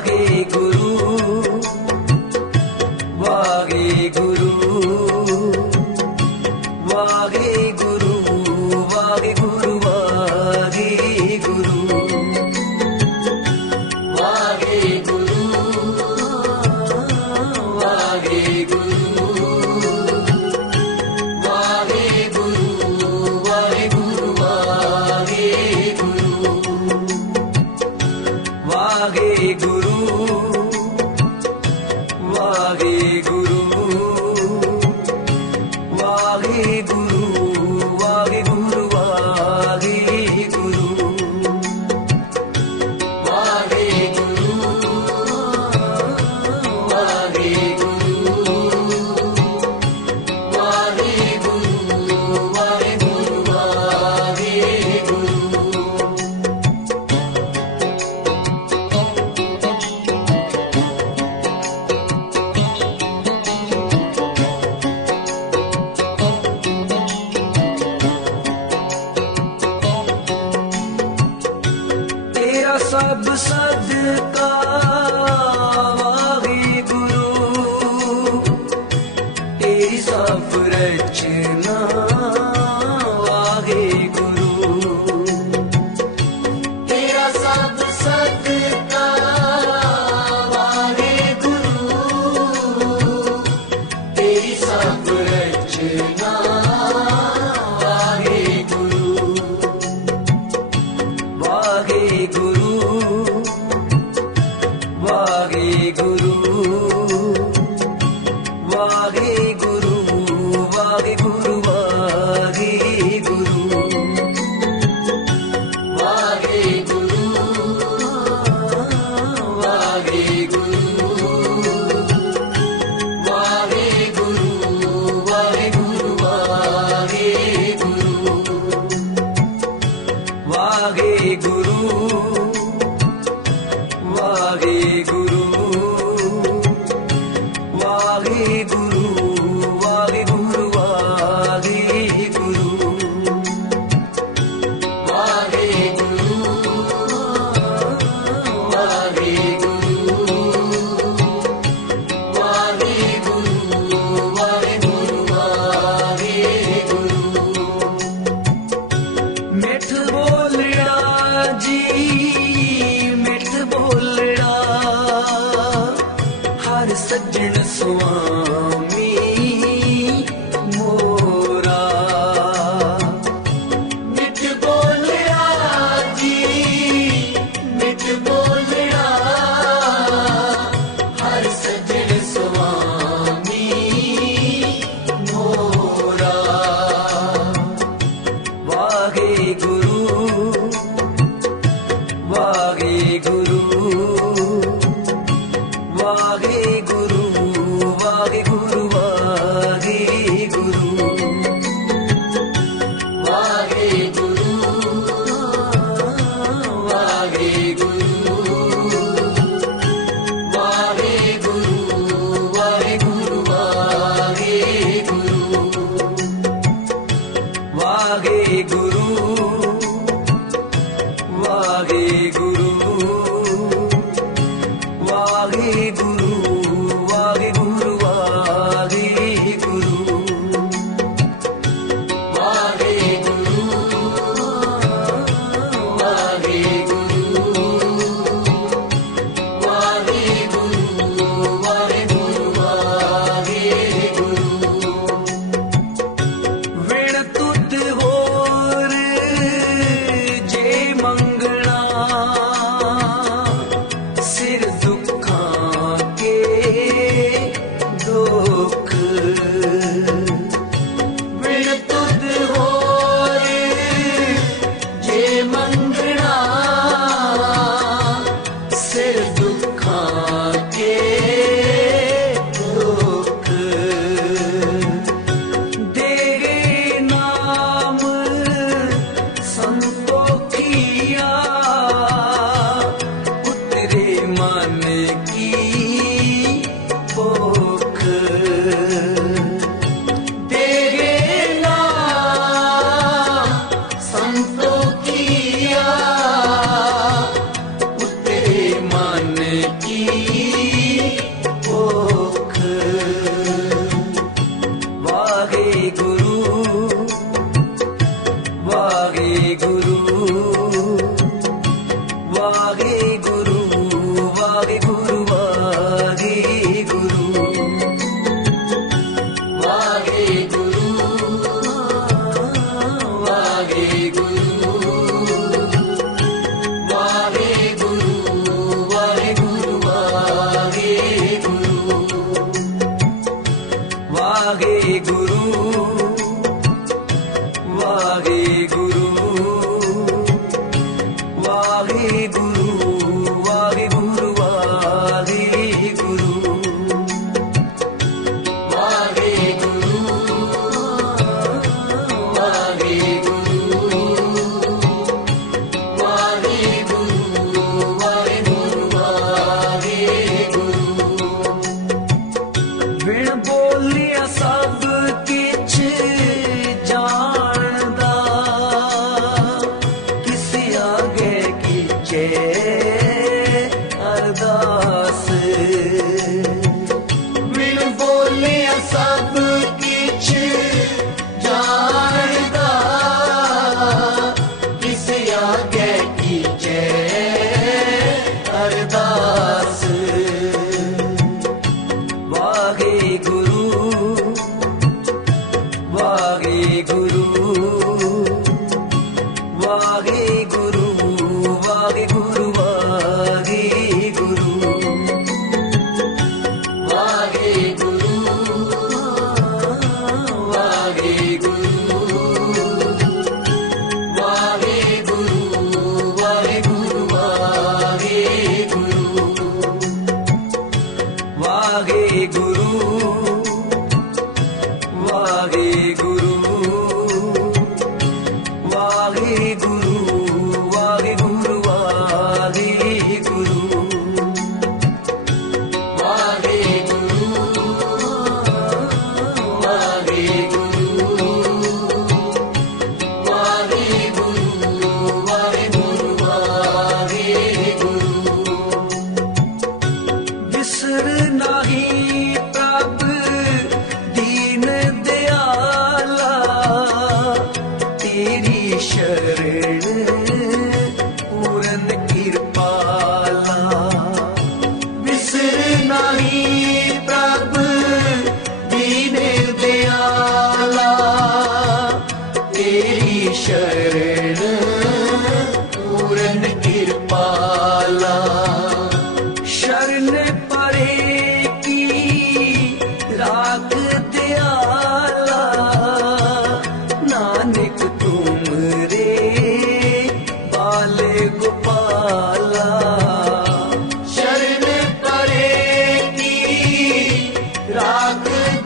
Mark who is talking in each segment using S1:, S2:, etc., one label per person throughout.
S1: लगे गुरु Ali Guru. Sajjan Sua I Allah you. हरे गुरु ਕੇ ਅਰਦਾਸ। ਮੈਨੂੰ ਬੋਲਿਆ ਸਭ ਕਿਛ ਜਾਣਦਾ ਕਿਸ ਆਗੇ ਕੀ ਚੇ ਅਰਦਾਸ। ਵਾਹਿਗੁਰੂ love. Rock.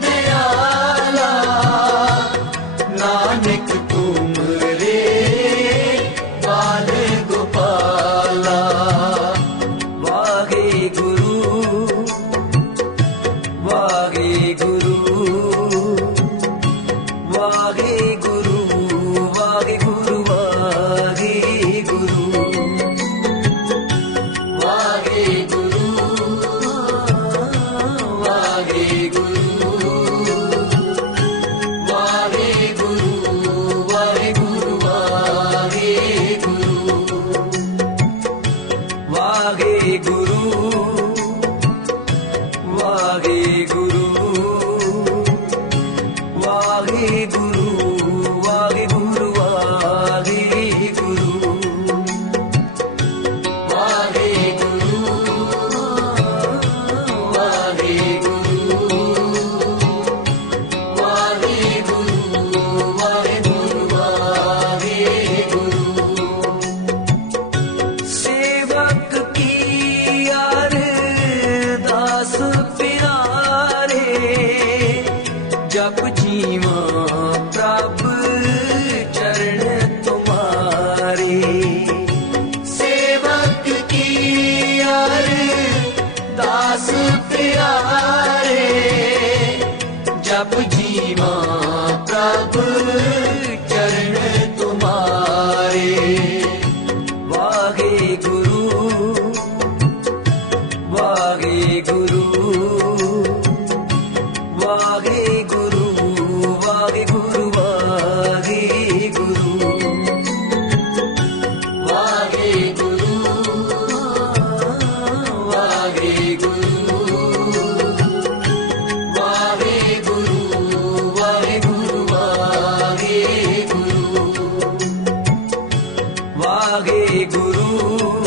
S1: ਜਪ ਜੀਵਾ ਪ੍ਰਭ ਚਰਨ ਤੁਮਾਰੇ। ਵਾਗੇ ਗੁਰੂ ਵਾਗੇ ਗੁਰੂ ਵਾਗੇ ਗੁਰੂ ਵਾਗੇ ਵਾਹਿਗੁਰੂ